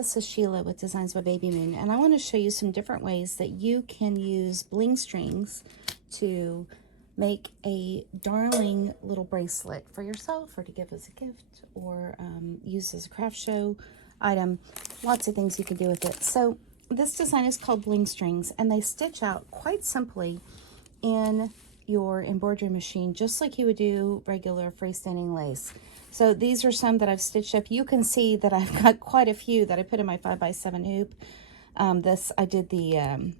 this is Sheila with Designs by Baby Moon, and I want to show you some different ways that you can use bling strings to make a darling little bracelet for yourself or to give as a gift or use as a craft show item. Lots of things you can do with it. So this design is called Bling Strings, and they stitch out quite simply in your embroidery machine, just like you would do regular freestanding lace. So these are some that I've stitched up. You can see that I've got quite a few that I put in my 5x7 hoop. I did the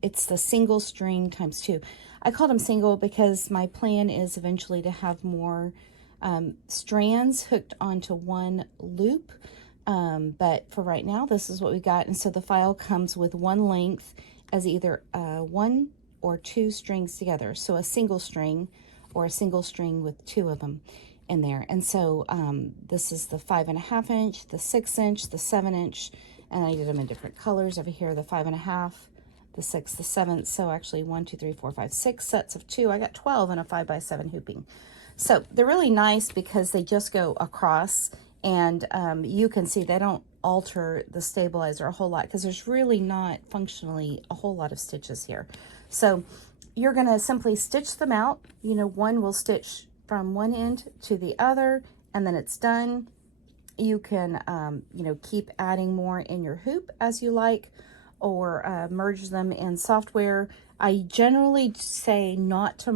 it's the single string times 2. I called them single because my plan is eventually to have more strands hooked onto one loop. But for right now, this is what we got. And so the file comes with one length as either 1 or 2 strings together. So a single string or a single string with 2 of them in there. And so this is the 5.5 inch, the 6 inch, the 7 inch, and I did them in different colors. Over here, the 5.5, the 6, the 7. So actually 1, 2, 3, 4, 5, 6 sets of 2. I got 12 in a 5x7 hooping. So they're really nice because they just go across, and you can see they don't alter the stabilizer a whole lot because there's really not functionally a whole lot of stitches here. So you're going to simply stitch them out. You know, one will stitch from one end to the other, and then it's done. You can, you know, keep adding more in your hoop as you like, or merge them in software. I generally say not to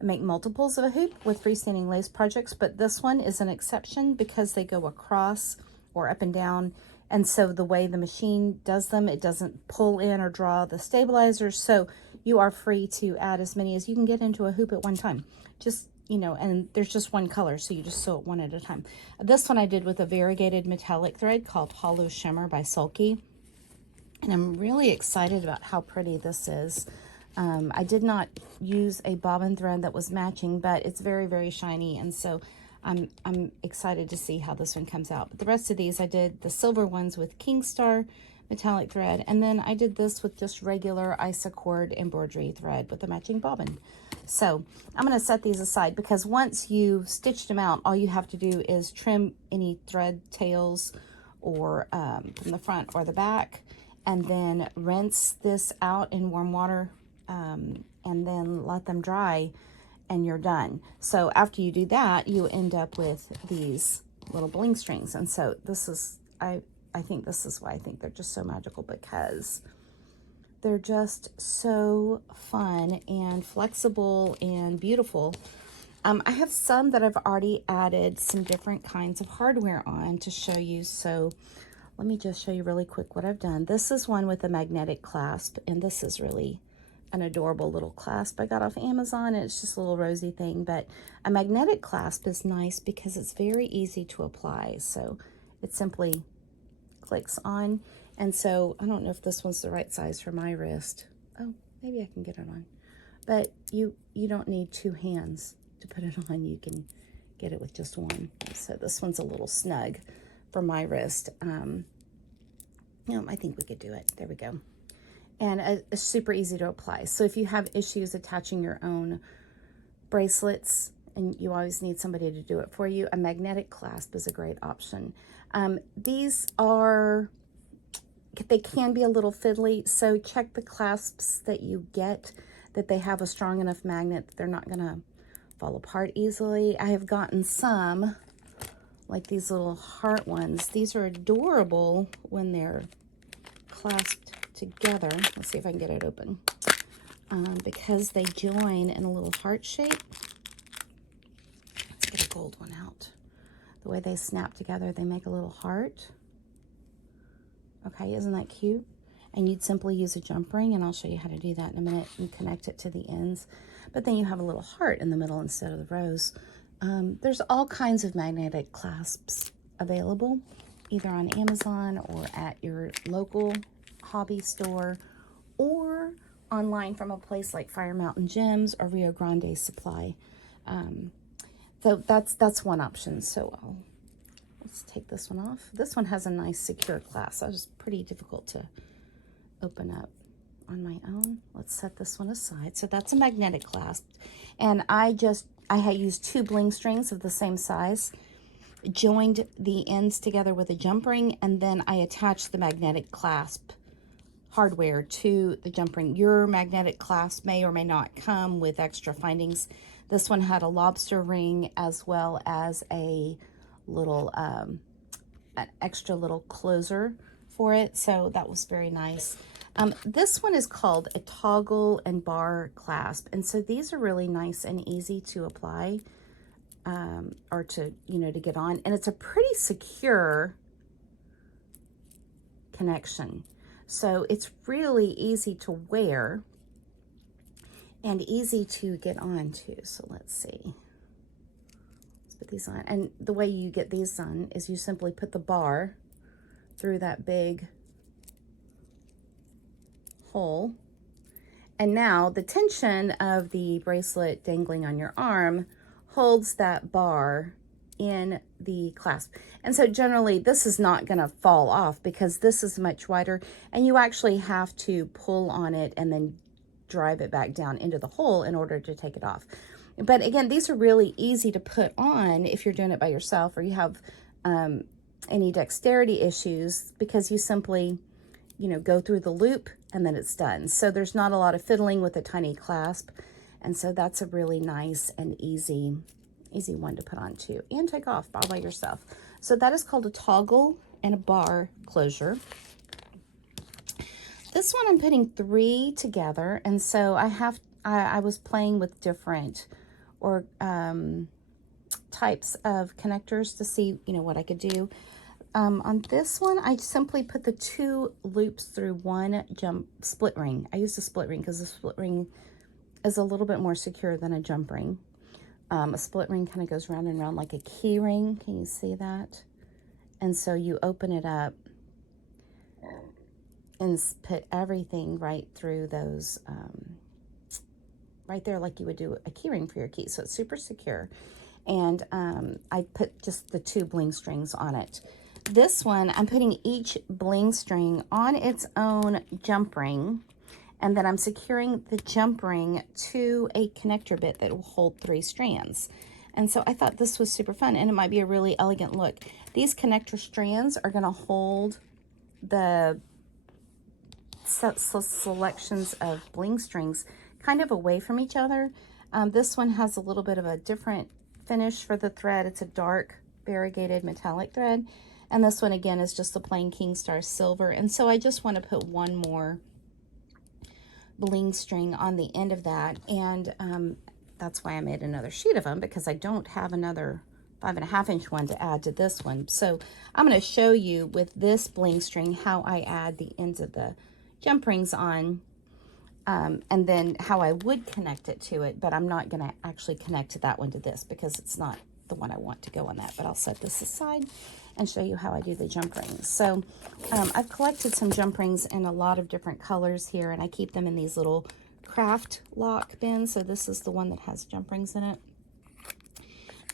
make multiples of a hoop with freestanding lace projects, but this one is an exception because they go across or up and down. And so the way the machine does them, it doesn't pull in or draw the stabilizers. So you are free to add as many as you can get into a hoop at one time. Just, you know, and there's just one color, so you just sew it one at a time. This one I did with a variegated metallic thread called Hollow Shimmer by Sulky. And I'm really excited about how pretty this is. I did not use a bobbin thread that was matching, but it's very, very shiny. And so I'm excited to see how this one comes out. But the rest of these, I did the silver ones with Kingstar metallic thread, and then I did this with just regular Isacord embroidery thread with a matching bobbin. So I'm going to set these aside because once you've stitched them out, all you have to do is trim any thread tails or from the front or the back, and then rinse this out in warm water and then let them dry, and you're done. So after you do that, you end up with these little bling strings. And so this is, I think this is why I think they're just so magical, because they're just so fun and flexible and beautiful. I have some that I've already added some different kinds of hardware on to show you. So let me just show you really quick what I've done. This is one with a magnetic clasp, and this is really an adorable little clasp I got off Amazon. It's just a little rosy thing, but a magnetic clasp is nice because it's very easy to apply. So it simply clicks on. And so I don't know if this one's the right size for my wrist. Oh, maybe I can get it on. But you don't need 2 hands to put it on. You can get it with just one. So this one's a little snug for my wrist. I think we could do it. There we go. And it's super easy to apply. So if you have issues attaching your own bracelets and you always need somebody to do it for you, a magnetic clasp is a great option. These they can be a little fiddly, so check the clasps that you get, that they have a strong enough magnet that they're not gonna fall apart easily. I have gotten some, like these little heart ones. These are adorable when they're clasped together. Let's see if I can get it open. Because they join in a little heart shape. Let's get a gold one out. The way they snap together, they make a little heart. Okay, isn't that cute? And you'd simply use a jump ring, and I'll show you how to do that in a minute, and connect it to the ends. But then you have a little heart in the middle instead of the rose. There's all kinds of magnetic clasps available, either on Amazon or at your local hobby store, or online from a place like Fire Mountain Gems or Rio Grande Supply. So that's one option. So let's take this one off. This one has a nice secure clasp. That was pretty difficult to open up on my own. Let's set this one aside. So that's a magnetic clasp, and I had used 2 bling strings of the same size, joined the ends together with a jump ring, and then I attached the magnetic clasp hardware to the jump ring. Your magnetic clasp may or may not come with extra findings. This one had a lobster ring as well as a little an extra little closer for it, so that was very nice. This one is called a toggle and bar clasp, and so these are really nice and easy to apply, or to, you know, to get on, and it's a pretty secure connection. So it's really easy to wear and easy to get on too. So let's see. Let's put these on. And the way you get these on is you simply put the bar through that big hole. And now the tension of the bracelet dangling on your arm holds that bar in the clasp. And so generally this is not going to fall off because this is much wider, and you actually have to pull on it and then drive it back down into the hole in order to take it off. But again, these are really easy to put on if you're doing it by yourself, or you have any dexterity issues, because you simply, you know, go through the loop and then it's done. So there's not a lot of fiddling with a tiny clasp, and so that's a really nice and easy one to put on too and take off all by yourself. So that is called a toggle and a bar closure. This one I'm putting 3 together, and so I was playing with different types of connectors to see, you know, what I could do. On this one, I simply put the 2 loops through one split ring. I used a split ring because the split ring is a little bit more secure than a jump ring. A split ring kind of goes round and round like a key ring. Can you see that? And so you open it up and put everything right through those, right there, like you would do a key ring for your key. So it's super secure. And I put just the 2 bling strings on it. This one, I'm putting each bling string on its own jump ring, and then I'm securing the jump ring to a connector bit that will hold 3 strands. And so I thought this was super fun, and it might be a really elegant look. These connector strands are going to hold the selections of bling strings kind of away from each other. This one has a little bit of a different finish for the thread. It's a dark variegated metallic thread, and this one again is just the plain King Star silver. And so I just want to put one more bling string on the end of that, and that's why I made another sheet of them, because I don't have another 5.5 inch one to add to this one. So I'm going to show you with this bling string how I add the ends of the jump rings on, and then how I would connect it to it, but I'm not going to actually connect that one to this because it's not the one I want to go on that. But I'll set this aside and show you how I do the jump rings. So I've collected some jump rings in a lot of different colors here, and I keep them in these little craft lock bins. So this is the one that has jump rings in it.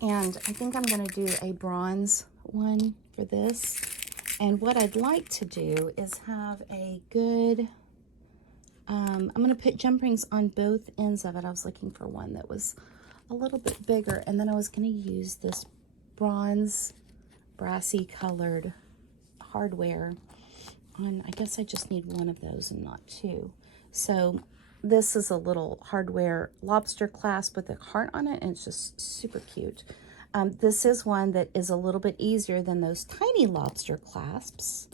And I think I'm going to do a bronze one for this. And what I'd like to do is have a good, I'm going to put jump rings on both ends of it. I was looking for one that was a little bit bigger, and then I was going to use this bronze brassy colored hardware on. I guess I just need one of those and not 2. So this is a little hardware lobster clasp with a heart on it, and it's just super cute. This is one that is a little bit easier than those tiny lobster clasps.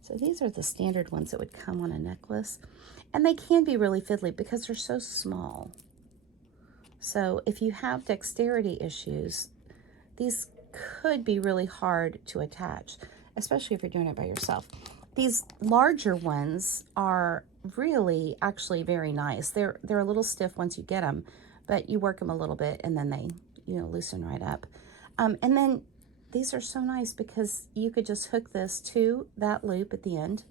So these are the standard ones that would come on a necklace, and they can be really fiddly because they're so small. So if you have dexterity issues, these could be really hard to attach, especially if you're doing it by yourself. These larger ones are really actually very nice. They're a little stiff once you get them, but you work them a little bit and then they, you know, loosen right up. And then these are so nice because you could just hook this to that loop at the end,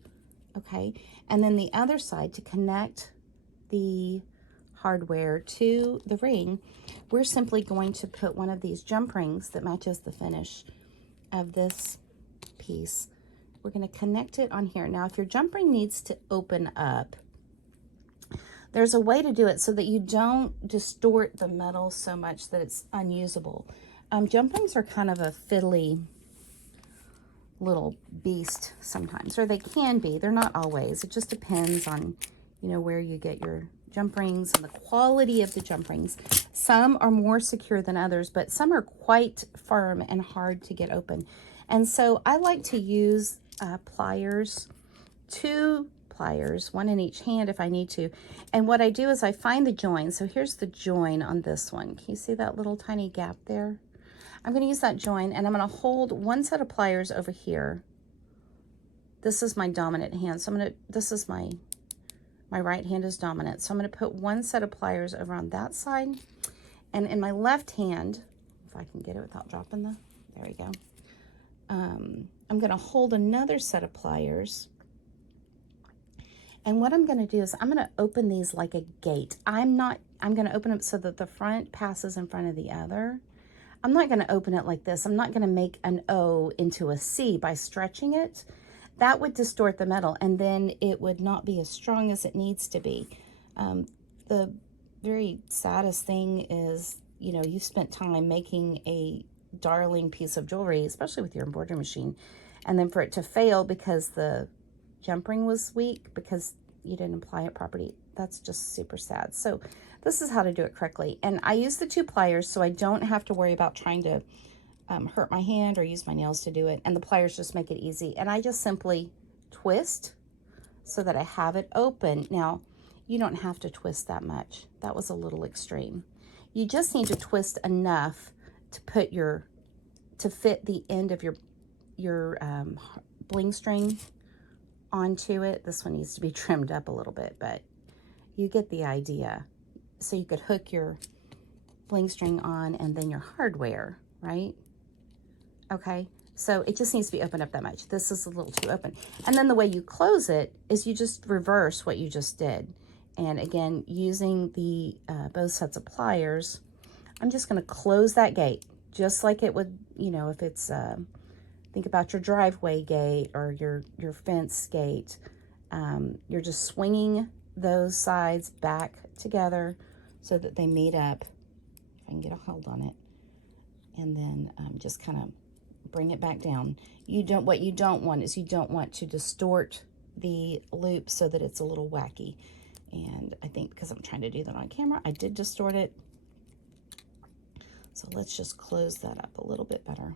okay? And then the other side to connect the hardware to the ring, we're simply going to put one of these jump rings that matches the finish of this piece. We're going to connect it on here. Now, if your jump ring needs to open up, there's a way to do it so that you don't distort the metal so much that it's unusable. Jump rings are kind of a fiddly little beast sometimes, or they can be. They're not always. It just depends on, you know, where you get your jump rings and the quality of the jump rings. Some are more secure than others, but some are quite firm and hard to get open. And so I like to use pliers, 2 pliers, 1 in each hand if I need to. And what I do is I find the join. So here's the join on this one. Can you see that little tiny gap there? I'm going to use that join, and I'm going to hold 1 set of pliers over here. This is my dominant hand. So I'm going to, this is my right hand is dominant. So I'm going to put 1 set of pliers over on that side. And in my left hand, if I can get it without dropping the, there we go. I'm going to hold another set of pliers. And what I'm going to do is I'm going to open these like a gate. I'm going to open it so that the front passes in front of the other. I'm not going to open it like this. I'm not going to make an O into a C by stretching it. That would distort the metal, and then it would not be as strong as it needs to be. The very saddest thing is, you know, you've spent time making a darling piece of jewelry, especially with your embroidery machine, and then for it to fail because the jump ring was weak because you didn't apply it properly. That's just super sad. So this is how to do it correctly. And I use the 2 pliers so I don't have to worry about trying to hurt my hand or use my nails to do it. And the pliers just make it easy. And I just simply twist so that I have it open. Now, you don't have to twist that much. That was a little extreme. You just need to twist enough to put to fit the end of your bling string onto it. This one needs to be trimmed up a little bit, but you get the idea. So you could hook your bling string on and then your hardware, right? Okay, so it just needs to be opened up that much. This is a little too open. And then the way you close it is you just reverse what you just did. And again, using the both sets of pliers, I'm just going to close that gate just like it would, you know, if it's think about your driveway gate or your fence gate. You're just swinging those sides back together so that they meet up. If I can get a hold on it, and then just kind of bring it back down. What you don't want is you don't want to distort the loop so that it's a little wacky. And I think because I'm trying to do that on camera, I did distort it. So let's just close that up a little bit better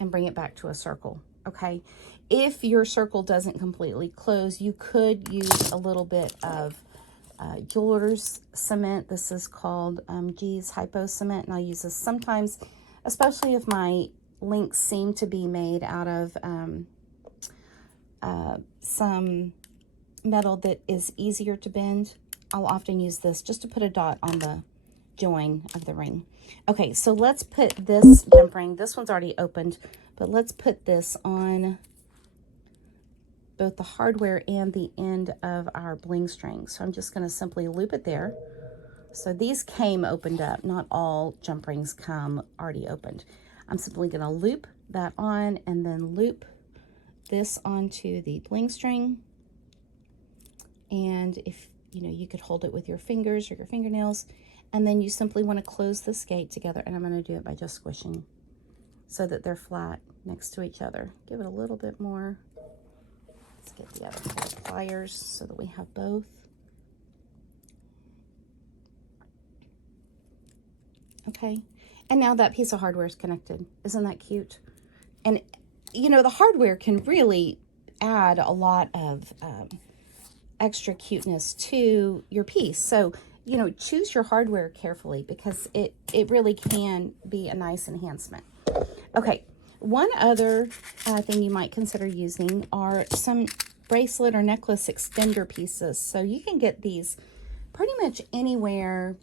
and bring it back to a circle, okay? If your circle doesn't completely close, you could use a little bit of jeweler's cement. This is called G's Hypo Cement, and I'll use this sometimes, especially if my links seem to be made out of some metal that is easier to bend. I'll often use this just to put a dot on the join of the ring. Okay, so let's put this jump ring, this one's already opened, but let's put this on both the hardware and the end of our bling string. So I'm just going to simply loop it there. So these came opened up. Not all jump rings come already opened. I'm simply going to loop that on and then loop this onto the bling string. And if, you know, you could hold it with your fingers or your fingernails, and then you simply want to close this gate together. And I'm going to do it by just squishing so that they're flat next to each other. Give it a little bit more. Let's get the other pair of pliers so that we have both. Okay, and now that piece of hardware is connected. Isn't that cute? And, you know, the hardware can really add a lot of extra cuteness to your piece. So, you know, choose your hardware carefully because it really can be a nice enhancement. Okay, one other thing you might consider using are some bracelet or necklace extender pieces. So you can get these pretty much anywhere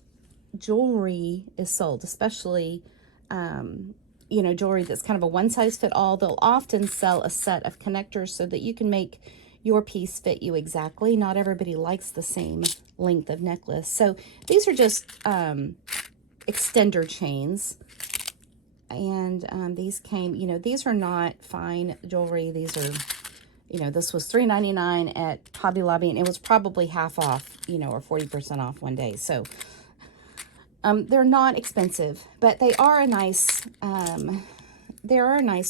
jewelry is sold, especially, you know, jewelry that's kind of a one-size-fit-all. They'll often sell a set of connectors so that you can make your piece fit you exactly. Not everybody likes the same length of necklace. So these are just extender chains. And these came, you know, these are not fine jewelry. These are, you know, this was $3.99 at Hobby Lobby, and it was probably half off, you know, or 40% off one day. So They're not expensive, but they are a nice,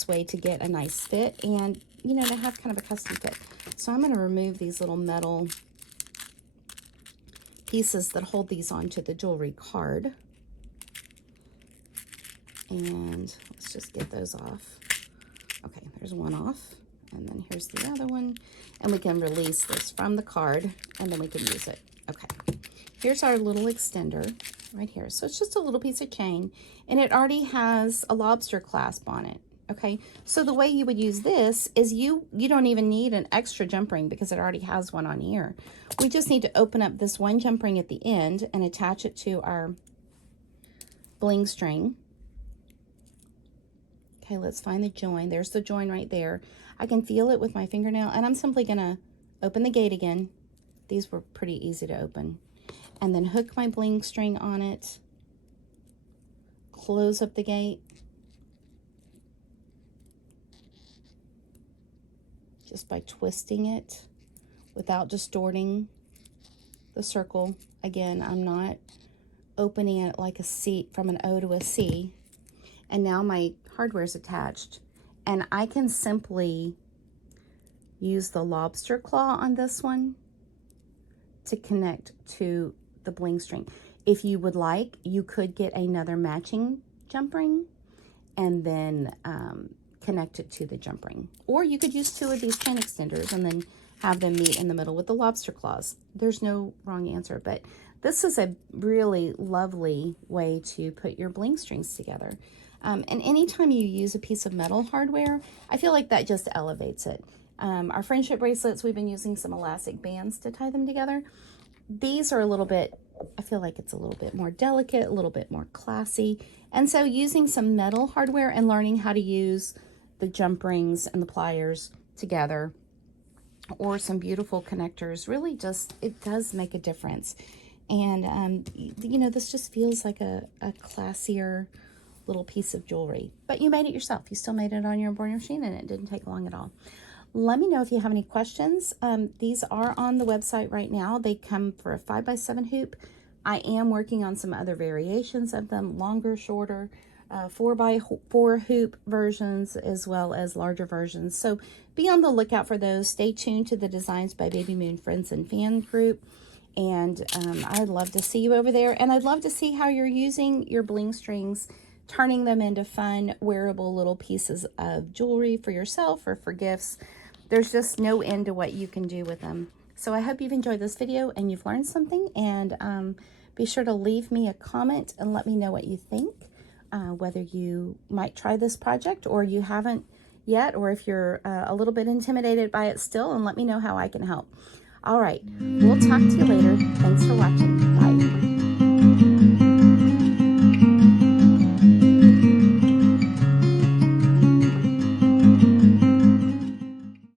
way to get a nice fit, and, you know, to have kind of a custom fit. So I'm going to remove these little metal pieces that hold these onto the jewelry card. And let's just get those off. Okay, there's one off. And then here's the other one. And we can release this from the card, and then we can use it. Okay, here's our little extender right here. So it's just a little piece of chain, and it already has a lobster clasp on it. Okay, so the way you would use this is you don't even need an extra jump ring because it already has one on here. We just need to open up this one jump ring at the end and attach it to our bling string. Okay, let's find the join. There's the join right there. I can feel it with my fingernail, and I'm simply gonna open the gate again. These were pretty easy to open. And then hook my bling string on it, close up the gate, just by twisting it without distorting the circle. Again, I'm not opening it like a C, from an O to a C. And now my hardware is attached, and I can simply use the lobster claw on this one to connect to the bling string. If you would like, you could get another matching jump ring and then connect it to the jump ring. Or you could use 2 of these chain extenders and then have them meet in the middle with the lobster claws. There's no wrong answer, but this is a really lovely way to put your bling strings together. And anytime you use a piece of metal hardware, I feel like that just elevates it. Our friendship bracelets, we've been using some elastic bands to tie them together. These are a little bit, I feel like it's a little bit more delicate, a little bit more classy. And so using some metal hardware and learning how to use the jump rings and the pliers together, or some beautiful connectors, really just, it does make a difference. And, you know, this just feels like a classier little piece of jewelry. But you made it yourself. You still made it on your embroidery machine, and it didn't take long at all. Let me know if you have any questions. These are on the website right now. They come for a 5x7 hoop. I am working on some other variations of them, longer, shorter, 4x4 hoop versions, as well as larger versions. So be on the lookout for those. Stay tuned to the Designs by Baby Moon Friends and Fan group. And I'd love to see you over there. And I'd love to see how you're using your bling strings, turning them into fun, wearable little pieces of jewelry for yourself or for gifts. There's just no end to what you can do with them. So I hope you've enjoyed this video and you've learned something. And be sure to leave me a comment and let me know what you think, whether you might try this project or you haven't yet, or if you're a little bit intimidated by it still, and let me know how I can help. All right, we'll talk to you later. Thanks for watching.